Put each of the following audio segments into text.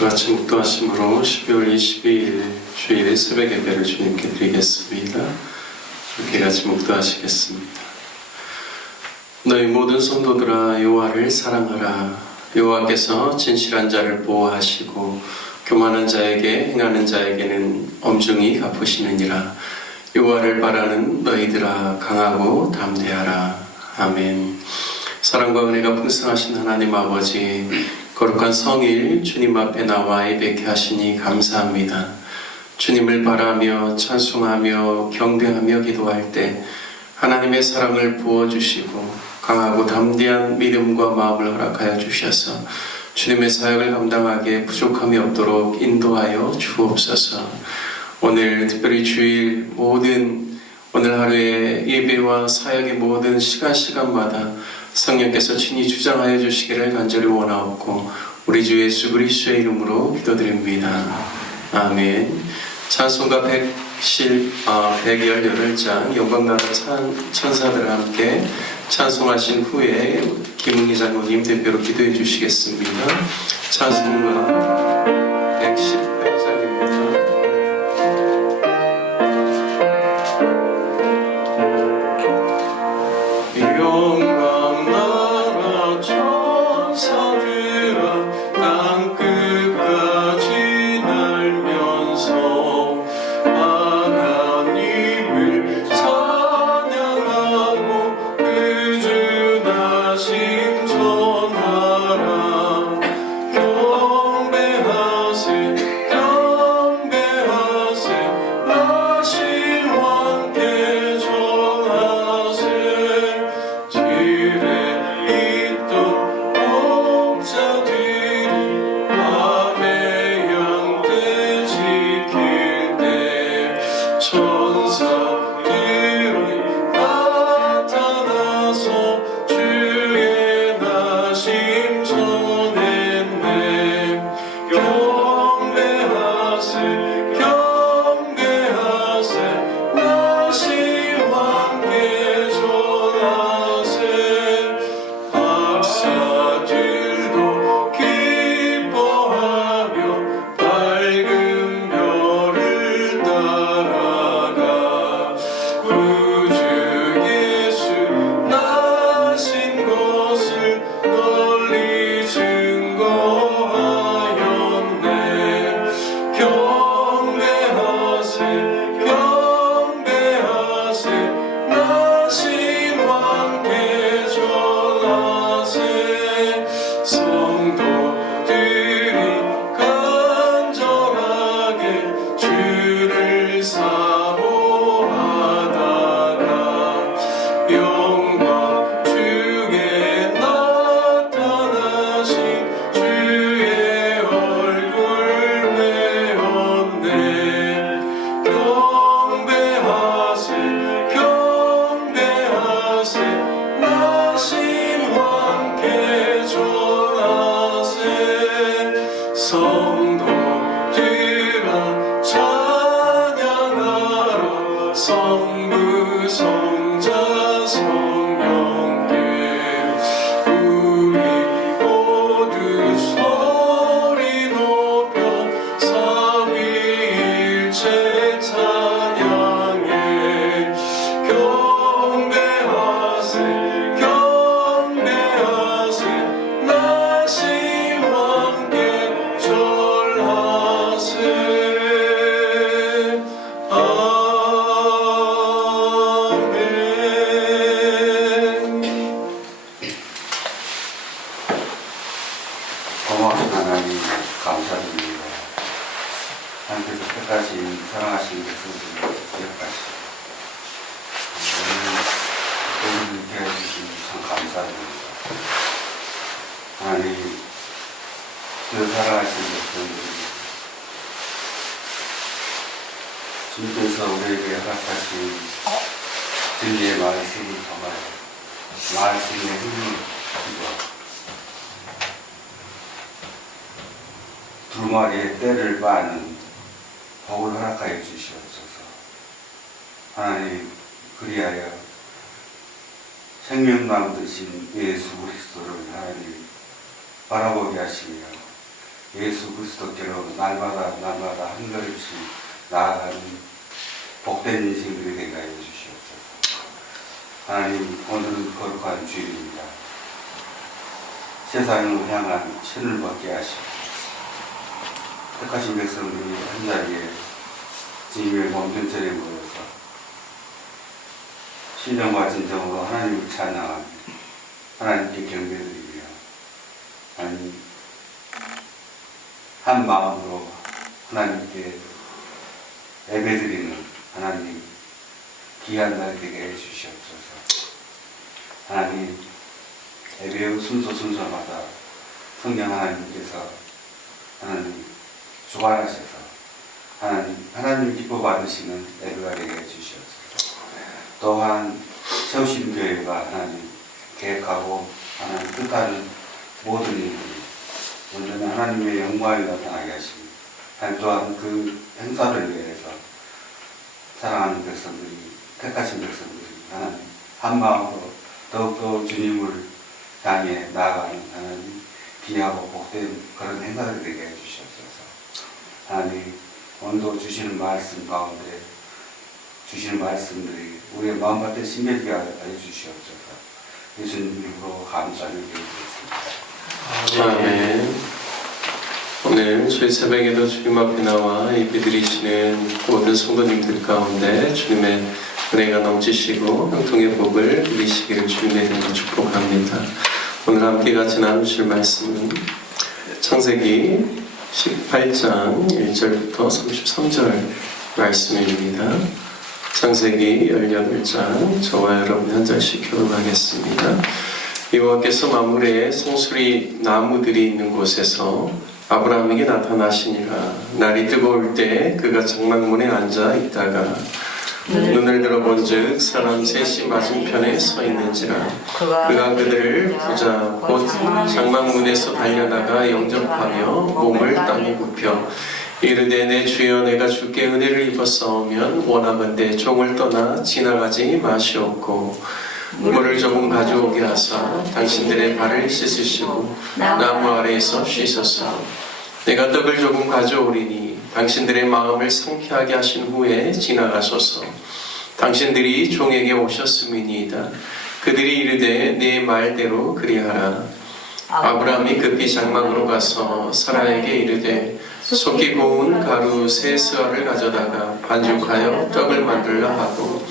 같이 묵도하심으로 12월 22일 주일의 새벽 예배를 주님께 드리겠습니다. 함께 같이 묵도하시겠습니다. 너희 모든 성도들아 여호와를 사랑하라. 여호와께서 진실한 자를 보호하시고 교만한 자에게 행하는 자에게는 엄중히 갚으시느니라. 여호와를 바라는 너희들아 강하고 담대하라. 아멘. 사랑과 은혜가 풍성하신 하나님 아버지, 거룩한 성일 주님 앞에 나와 예배케 하시니 감사합니다. 주님을 바라며 찬송하며 경배하며 기도할 때 하나님의 사랑을 부어주시고 강하고 담대한 믿음과 마음을 허락하여 주셔서 주님의 사역을 감당하기에 부족함이 없도록 인도하여 주옵소서. 오늘 특별히 주일 오늘 하루의 예배와 사역의 모든 시간마다 성령께서 친히 주장하여 주시기를 간절히 원하옵고 우리 주 예수 그리스도의 이름으로 기도드립니다. 아멘. 찬송가 118장 영광나라 천사들과 함께 찬송하신 후에 김은희 장로님 대표로 기도해 주시겠습니다. 찬송가 118장입니다. 주님께서 우리에게 허락하신 진리의 말씀을 통하여 말씀의 힘을 기도하고 두 마리의 떼를 빠는 복을 허락하여 주시옵소서. 하나님, 그리하여 생명나무 되신 예수 그리스도를 하나님 바라보게 하시며 예수 그리스도께로 날마다 한 걸음씩 나아가는 복된 인생들이 되게 하여 주시옵소서. 하나님, 오늘은 거룩한 주일입니다. 세상을 향한 신을 벗게 하시고 택하신 백성들이 한자리에 주님의 몸전절에 모여서 신령과 진정으로 하나님을 찬양하며 하나님께 경배드리며 하나님 한 마음으로 하나님께 예배드리는 하나님 귀한 날 되게 해주시옵소서. 하나님 예배의 순서마다 성령 하나님께서 하나님 주관하셔서 하나님 기뻐 받으시는 예배가 되게 해주시옵소서. 또한 세우신 교회가 하나님 계획하고 하나님 뜻하는 모든 일들이 온전히 하나님의 영광이 나타나게 하시고 하나님 또한 그 행사를 위해서 사랑하는 백성들이 택하신 백성들이 하나님 한 마음으로 더욱더 주님을 향해 나아가는 하나님 귀하고 복된 그런 행사를 되게 해주시옵소서. 하나님 오늘도 주시는 말씀 가운데 주시는 말씀들이 우리의 마음밭에 심겨지게 하여 주시옵소서. 예수님 이름으로 감사를 드리겠습니다. 아멘. 오늘 저희 새벽에도 주님 앞에 나와 예배드리시는 모든 성도님들 가운데 주님의 은혜가 넘치시고 형통의 복을 누리시기를 주님의 이름으로 축복합니다. 오늘 함께 같이 나누실 말씀은 창세기 18장 1절부터 33절 말씀입니다. 창세기 18장 저와 여러분 한 절씩 교독하겠습니다. 여호와께서 만물에 송수리 나무들이 있는 곳에서 아브라함에게 나타나시니라. 날이 뜨거울 때 그가 장막문에 앉아 있다가 눈을 들어본즉 사람 셋이 맞은편에 서 있는지라. 그가 그들을 보자 곧 장막문에서 달려나가 영접하며 몸을 땅에 굽혀 이르되 내 주여 내가 주께 은혜를 입었사오면 원하건대 종을 떠나 지나가지 마시옵고 물을 조금 가져오게 하사 당신들의 발을 씻으시고 나무 아래에서 쉬소서. 내가 떡을 조금 가져오리니 당신들의 마음을 상쾌하게 하신 후에 지나가소서. 당신들이 종에게 오셨음이니이다. 그들이 이르되 내 말대로 그리하라. 아브라함이 급히 장막으로 가서 사라에게 이르되 속이 고운 가루 세 스아를 가져다가 반죽하여 떡을 만들라 하고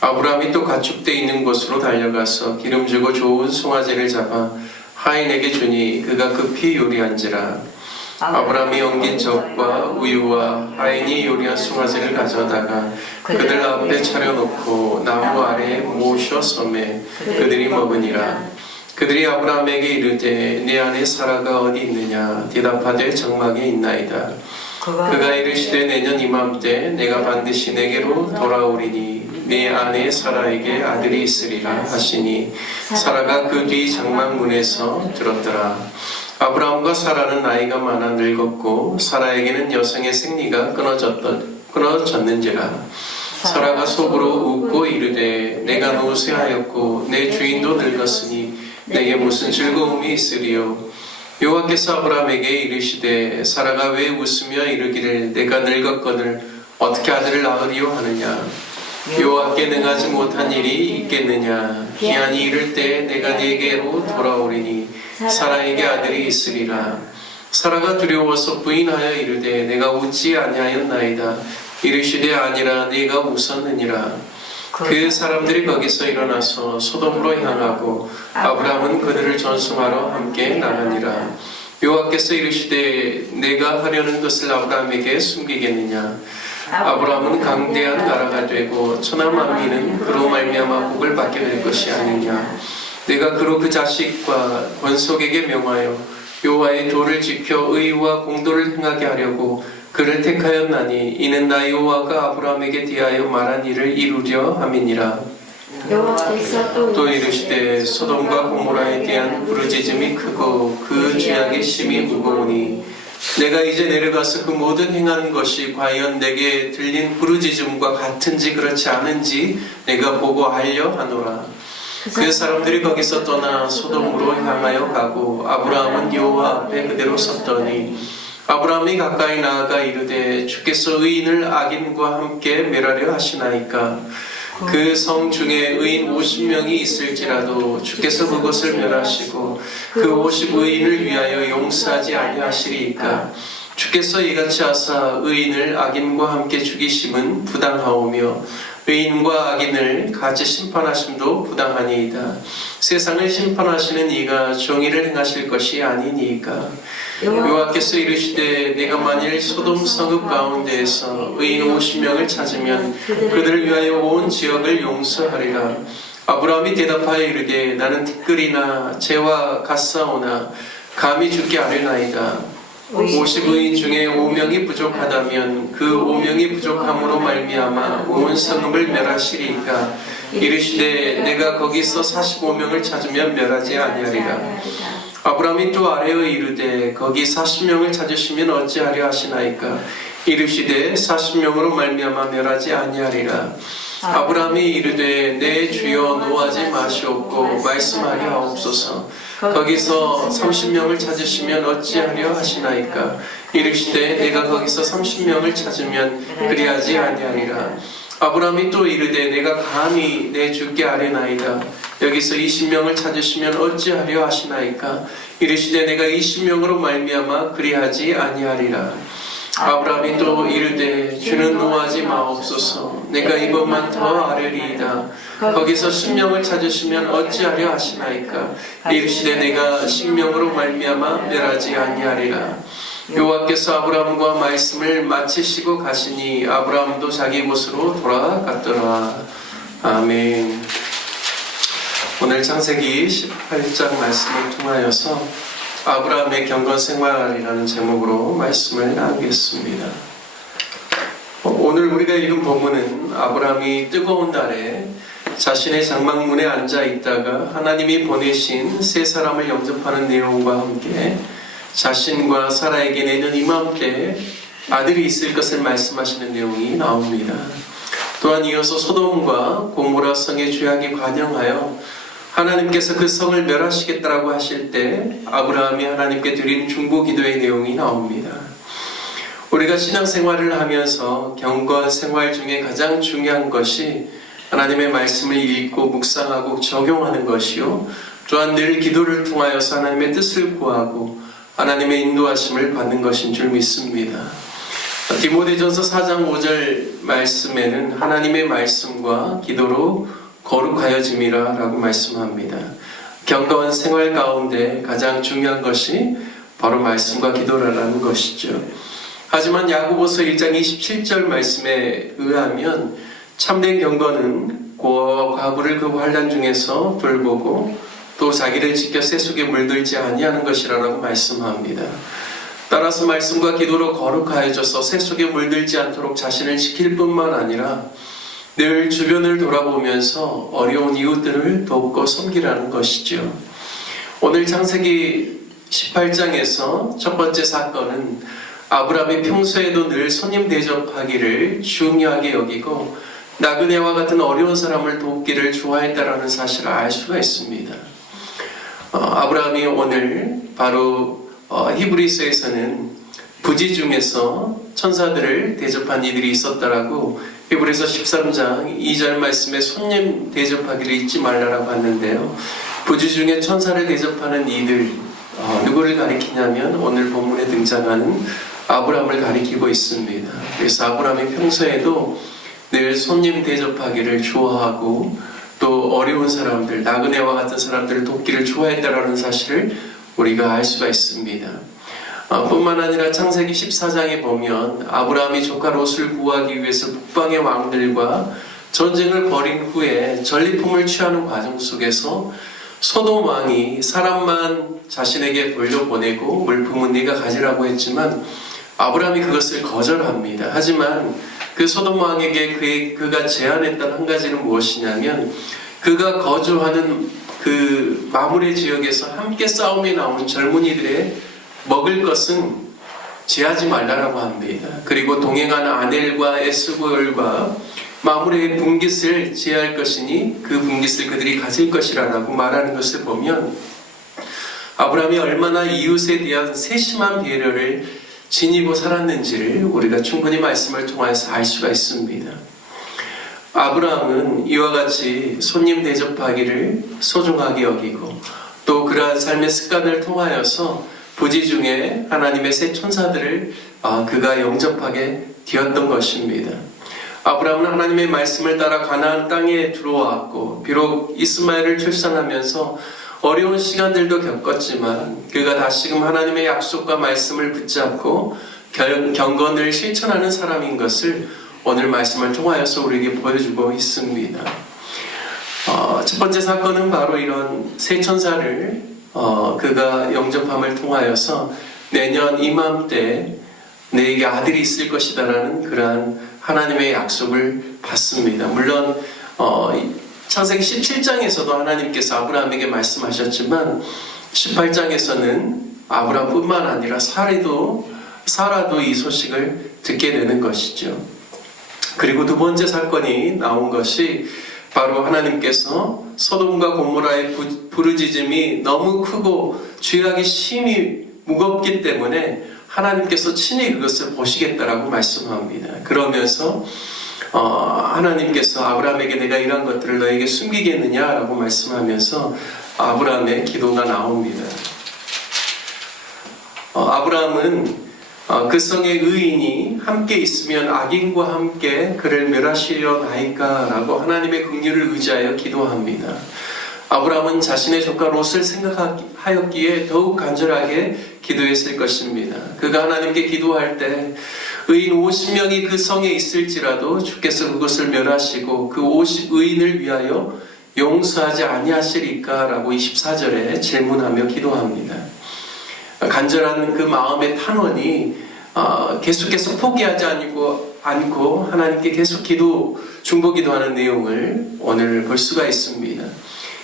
아브라함이 또 가축대 있는 곳으로 달려가서 기름지고 좋은 송아지를 잡아 하인에게 주니 그가 급히 요리한지라. 아브라함이 엉긴 젖과 우유와 하인이 요리한 송아지를 가져다가 그들 앞에 차려놓고 나무 아래에 모셔 섬에 그들이 먹으니라. 그들이 아브라함에게 이르되 내 아내 사라가 어디 있느냐 대답하되 장막에 있나이다. 그가 이르시되 내년 이맘때 내가 반드시 내게로 돌아오리니 내 아내 사라에게 아들이 있으리라 하시니 사라가 그 뒤 장막문에서 들었더라. 아브라함과 사라는 나이가 많아 늙었고 사라에게는 여성의 생리가 끊어졌는지라. 사라가 속으로 웃고 이르되 내가 노쇠하였고 내 주인도 늙었으니 내게 무슨 즐거움이 있으리요. 여호와께서 아브라함에게 이르시되 사라가 왜 웃으며 이르기를 내가 늙었거늘 어떻게 아들을 낳으리요 하느냐. 여호와께 능하지 못한 일이 있겠느냐. 기한이 이를 때 내가 네게로 돌아오리니 사라에게 아들이 있으리라. 사라가 두려워서 부인하여 이르되 내가 웃지 아니하였나이다. 이르시되 아니라 네가 웃었느니라. 그 사람들이 거기서 일어나서 소돔으로 향하고 아브라함은 그들을 전송하러 함께 나가니라. 여호와께서 이르시되 내가 하려는 것을 아브라함에게 숨기겠느냐. 아브라함은 강대한 나라가 되고 천하 만민은 그로 말미암아 복을 받게 될 것이 아니냐. 내가 그로 그 자식과 권속에게 명하여 여호와의 도를 지켜 의와 공도를 행하게 하려고 그를 택하였나니 이는 나 여호와가 아브라함에게 대하여 말한 일을 이루려 함이니라. 또 이르시되 소돔과 고모라에 대한 부르짖음이 크고 그 죄악의 심이 무거우니 내가 이제 내려가서 그 모든 행하는 것이 과연 내게 들린 부르짖음과 같은지 그렇지 않은지 내가 보고하려 하노라. 그 사람들이 거기서 떠나 소돔으로 향하여 가고 아브라함은 여호와 앞에 그대로 섰더니 아브라함이 가까이 나아가 이르되 주께서 의인을 악인과 함께 멸하려 하시나이까 그 성 중에 의인 50명이 있을지라도 주께서 그것을 멸하시고 그 50의인을 위하여 용서하지 아니하시리이까 주께서 이같이 하사 의인을 악인과 함께 죽이심은 부당하오며 의인과 악인을 같이 심판하심도 부당하니이다. 세상을 심판하시는 이가 정의를 행하실 것이 아니니이까. 여호와께서 이르시되 내가 만일 소돔 성읍 가운데에서 의인 50명을 찾으면 그들을 위하여 온 지역을 용서하리라. 아브라함이 대답하여 이르되 나는 티끌이나 재와 같사오나 감히 죽게 아뢰나이다. 50의인 중에 5명이 부족하다면 그 5명이 부족함으로 말미암아 온 성읍을 멸하시리이까 이르시되 내가 거기서 45명을 찾으면 멸하지 아니하리라. 아브라함이 또 아뢰어 이르되 거기 40명을 찾으시면 어찌하려 하시나이까 이르시되 40명으로 말미암아 멸하지 아니하리라. 아브라함이 이르되 내 주여 노하지 마시옵고 말씀하려 하옵소서. 거기서 30명을 찾으시면 어찌하려 하시나이까 이르시되 내가 거기서 30명을 찾으면 그리하지 아니하리라. 아브라함이 또 이르되 내가 감히 내 주께 아뢰나이다. 여기서 20명을 찾으시면 어찌하려 하시나이까 이르시되 내가 20명으로 말미암아 그리하지 아니하리라. 아브라함이 또 이르되 주는 노하지 마옵소서. 내가 이것만 더 아뢰리이다. 거기서 10명을 찾으시면 어찌하려 하시나이까 이르시되 내가 10명으로 말미암아 멸하지 아니하리라. 여호와께서 아브라함과 말씀을 마치시고 가시니 아브라함도 자기 곳으로 돌아갔더라. 아멘. 오늘 창세기 18장 말씀을 통하여서 아브라함의 경건 생활이라는 제목으로 말씀을 나누겠습니다. 오늘 우리가 읽은 본문은 아브라함이 뜨거운 날에 자신의 장막문에 앉아 있다가 하나님이 보내신 세 사람을 영접하는 내용과 함께 자신과 사라에게 내년 이맘때 아들이 있을 것을 말씀하시는 내용이 나옵니다. 또한 이어서 소돔과 고모라 성의 죄악이 관영하여 하나님께서 그 성을 멸하시겠다라고 하실 때 아브라함이 하나님께 드린 중보 기도의 내용이 나옵니다. 우리가 신앙생활을 하면서 경건 생활 중에 가장 중요한 것이 하나님의 말씀을 읽고 묵상하고 적용하는 것이요, 또한 늘 기도를 통하여서 하나님의 뜻을 구하고 하나님의 인도하심을 받는 것인 줄 믿습니다. 디모데전서 4장 5절 말씀에는 하나님의 말씀과 기도로 거룩하여짐이라 라고 말씀합니다. 경건 생활 가운데 가장 중요한 것이 바로 말씀과 기도라는 것이죠. 하지만 야고보서 1장 27절 말씀에 의하면 참된 경건은 과부를 그 환난 중에서 돌보고 또 자기를 지켜 세속에 물들지 아니하는 것이라고 말씀합니다. 따라서 말씀과 기도로 거룩하여져서 세속에 물들지 않도록 자신을 지킬 뿐만 아니라 늘 주변을 돌아보면서 어려운 이웃들을 돕고 섬기라는 것이죠. 오늘 창세기 18장에서 첫 번째 사건은 아브라함이 평소에도 늘 손님 대접하기를 중요하게 여기고 나그네와 같은 어려운 사람을 돕기를 좋아했다라는 사실을 알 수가 있습니다. 아브라함이 오늘 바로 히브리서에서는 부지 중에서 천사들을 대접한 이들이 있었다라고 히브리서 13장 2절 말씀에 손님 대접하기를 잊지 말라라고 하는데요. 부지 중에 천사를 대접하는 이들 누구를 가리키냐면 오늘 본문에 등장하는 아브라함을 가리키고 있습니다. 그래서 아브라함이 평소에도 늘 손님 대접하기를 좋아하고 또 어려운 사람들, 나그네와 같은 사람들을 돕기를 좋아했다라는 사실을 우리가 알 수가 있습니다. 뿐만 아니라 창세기 14장에 보면 아브라함이 조카 롯을 구하기 위해서 북방의 왕들과 전쟁을 벌인 후에 전리품을 취하는 과정 속에서 소돔 왕이 사람만 자신에게 돌려보내고 물품은 네가 가지라고 했지만 아브라함이 그것을 거절합니다. 하지만 그 소돔 왕에게 그가 제안했던 한 가지는 무엇이냐면 그가 거주하는 그 마므레 지역에서 함께 싸움에 나온 젊은이들의 먹을 것은 제하지 말라라고 합니다. 그리고 동행하는 아넬과 에스골과 마물의 분깃을 제할 것이니 그 분깃을 그들이 가질 것이라라고 말하는 것을 보면 아브라함이 얼마나 이웃에 대한 세심한 배려를 지니고 살았는지를 우리가 충분히 말씀을 통해서 알 수가 있습니다. 아브라함은 이와 같이 손님 대접하기를 소중하게 여기고 또 그러한 삶의 습관을 통하여서 부지 중에 하나님의 새 천사들을 그가 영접하게 되었던 것입니다. 아브라함은 하나님의 말씀을 따라 가나안 땅에 들어왔고 비록 이스마엘을 출산하면서 어려운 시간들도 겪었지만 그가 다시금 하나님의 약속과 말씀을 붙잡고 경건을 실천하는 사람인 것을 오늘 말씀을 통하여서 우리에게 보여주고 있습니다. 첫 번째 사건은 바로 이런 새 천사를 그가 영접함을 통하여서 내년 이맘때 내게 아들이 있을 것이다라는 그러한 하나님의 약속을 받습니다. 물론 창세기 17장에서도 하나님께서 아브라함에게 말씀하셨지만 18장에서는 아브라함뿐만 아니라 사라도 이 소식을 듣게 되는 것이죠. 그리고 두 번째 사건이 나온 것이 바로 하나님께서 소돔과 고모라의 부르짖음이 너무 크고 죄악이 심히 무겁기 때문에 하나님께서 친히 그것을 보시겠다라고 말씀합니다. 그러면서 하나님께서 아브라함에게 내가 이러한 것들을 너에게 숨기겠느냐라고 말씀하면서 아브라함의 기도가 나옵니다. 아브라함은 그 성의 의인이 함께 있으면 악인과 함께 그를 멸하시려나이까라고 하나님의 긍휼을 의지하여 기도합니다. 아브라함은 자신의 조카 롯을 생각하였기에 더욱 간절하게 기도했을 것입니다. 그가 하나님께 기도할 때 의인 50명이 그 성에 있을지라도 주께서 그것을 멸하시고 그 50의인을 위하여 용서하지 아니하시리까? 라고 24절에 질문하며 기도합니다. 간절한 그 마음의 탄원이 계속해서 포기하지 않고 하나님께 계속 중보기도하는 내용을 오늘 볼 수가 있습니다.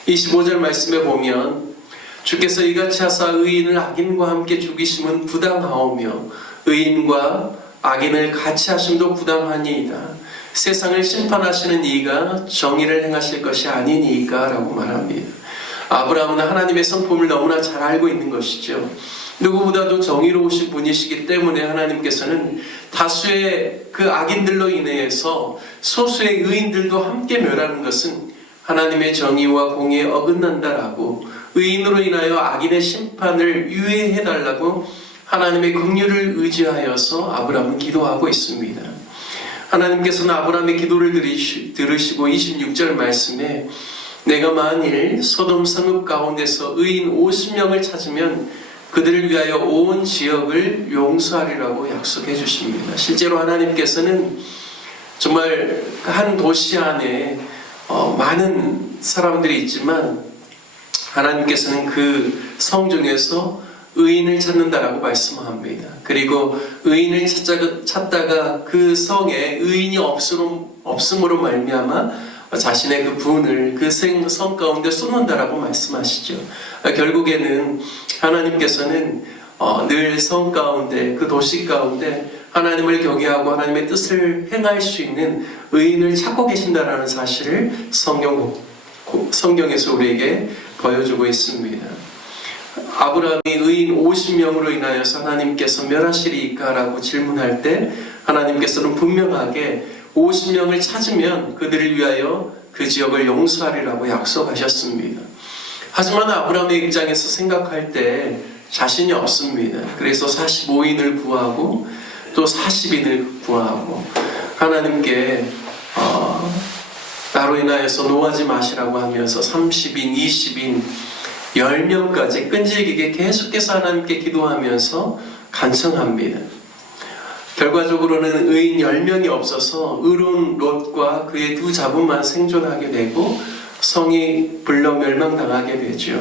25절 말씀에 보면 주께서 이같이 하사 의인을 악인과 함께 죽이심은 부당하오며 의인과 악인을 같이 하심도 부당하니이다. 세상을 심판하시는 이가 정의를 행하실 것이 아니니까? 라고 말합니다. 아브라함은 하나님의 성품을 너무나 잘 알고 있는 것이죠. 누구보다도 정의로우신 분이시기 때문에 하나님께서는 다수의 그 악인들로 인해서 소수의 의인들도 함께 멸하는 것은 하나님의 정의와 공의에 어긋난다라고 의인으로 인하여 악인의 심판을 유예해달라고 하나님의 긍휼을 의지하여서 아브라함은 기도하고 있습니다. 하나님께서는 아브라함의 기도를 들으시고 26절 말씀에 내가 만일 소돔 성읍 가운데서 의인 50명을 찾으면 그들을 위하여 온 지역을 용서하리라고 약속해 주십니다. 실제로 하나님께서는 정말 한 도시 안에 많은 사람들이 있지만 하나님께서는 그 성 중에서 의인을 찾는다라고 말씀합니다. 그리고 의인을 찾다가 그 성에 의인이 없음으로 말미암아 자신의 그 분을 그 성 가운데 쏟는다라고 말씀하시죠. 결국에는 하나님께서는 늘 성 가운데 그 도시 가운데 하나님을 경외하고 하나님의 뜻을 행할 수 있는 의인을 찾고 계신다라는 사실을 성경에서 우리에게 보여주고 있습니다. 아브라함이 의인 50명으로 인하여서 하나님께서 멸하시리까? 라고 질문할 때 하나님께서는 분명하게 50명을 찾으면 그들을 위하여 그 지역을 용서하리라고 약속하셨습니다. 하지만 아브라함의 입장에서 생각할 때 자신이 없습니다. 그래서 45인을 구하고 또 40인을 구하고 하나님께 나로 인하여서 노하지 마시라고 하면서 30인, 20인, 10명까지 끈질기게 계속해서 하나님께 기도하면서 간청합니다. 결과적으로는 의인 10명이 없어서 의로운 롯과 그의 두 자분만 생존하게 되고 성이 불러 멸망당하게 되죠.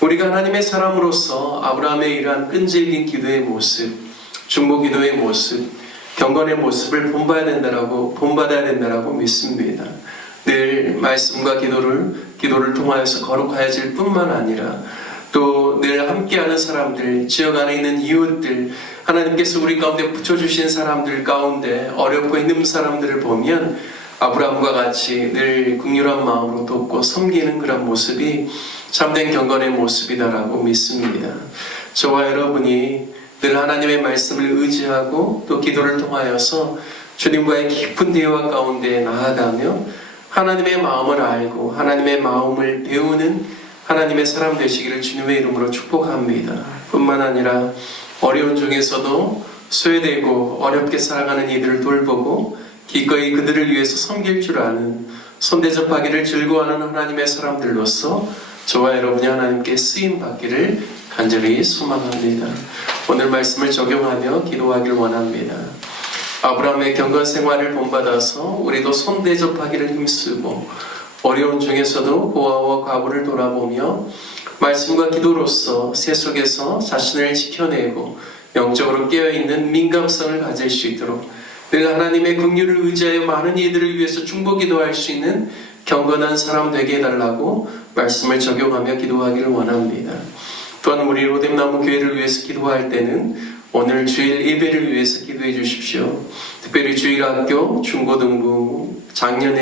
우리가 하나님의 사람으로서 아브라함의 이러한 끈질긴 기도의 모습, 중보기도의 모습, 경건의 모습을 본받아야 된다라고 믿습니다. 늘 말씀과 기도를 통하여서 거룩하여질 뿐만 아니라 또 늘 함께하는 사람들, 지역 안에 있는 이웃들, 하나님께서 우리 가운데 붙여주신 사람들 가운데 어렵고 힘든 사람들을 보면 아브라함과 같이 늘 긍휼한 마음으로 돕고 섬기는 그런 모습이 참된 경건의 모습이다라고 믿습니다. 저와 여러분이 늘 하나님의 말씀을 의지하고 또 기도를 통하여서 주님과의 깊은 대화 가운데 나아가며 하나님의 마음을 알고 하나님의 마음을 배우는 하나님의 사람 되시기를 주님의 이름으로 축복합니다. 뿐만 아니라 어려운 중에서도 소외되고 어렵게 살아가는 이들을 돌보고 기꺼이 그들을 위해서 섬길 줄 아는 손대접하기를 즐거워하는 하나님의 사람들로서 저와 여러분이 하나님께 쓰임받기를 간절히 소망합니다. 오늘 말씀을 적용하며 기도하길 원합니다. 아브라함의 경건 생활을 본받아서 우리도 손대접하기를 힘쓰고 어려운 중에서도 고아와 과부를 돌아보며 말씀과 기도로서 세속에서 자신을 지켜내고 영적으로 깨어있는 민감성을 가질 수 있도록 늘 하나님의 긍휼을 의지하여 많은 이들을 위해서 중보 기도할 수 있는 경건한 사람 되게 해달라고 말씀을 적용하며 기도하기를 원합니다. 또한 우리 로뎀나무 교회를 위해서 기도할 때는 오늘 주일 예배를 위해서 기도해 주십시오. 특별히 주일학교, 중고등부, 작년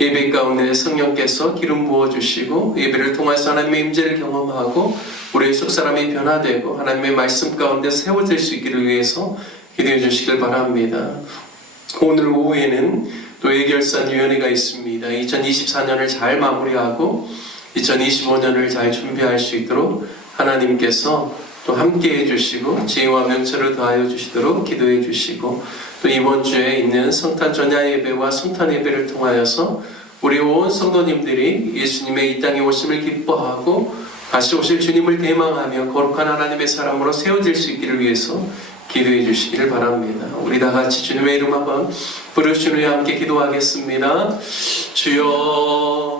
예배 가운데 성령께서 기름 부어주시고 예배를 통해서 하나님의 임재를 경험하고 우리의 속사람이 변화되고 하나님의 말씀 가운데 세워질 수 있기를 위해서 기도해 주시길 바랍니다. 오늘 오후에는 또 예결산위원회가 있습니다. 2024년을 잘 마무리하고 2025년을 잘 준비할 수 있도록 하나님께서 또 함께 해주시고 지혜와 명철을 더하여 주시도록 기도해 주시고 또 이번 주에 있는 성탄 전야 예배와 성탄 예배를 통하여서 우리 온 성도님들이 예수님의 이 땅에 오심을 기뻐하고 다시 오실 주님을 대망하며 거룩한 하나님의 사람으로 세워질 수 있기를 위해서 기도해 주시기를 바랍니다. 우리 다 같이 주님의 이름 한번 부르신 후에 함께 기도하겠습니다. 주여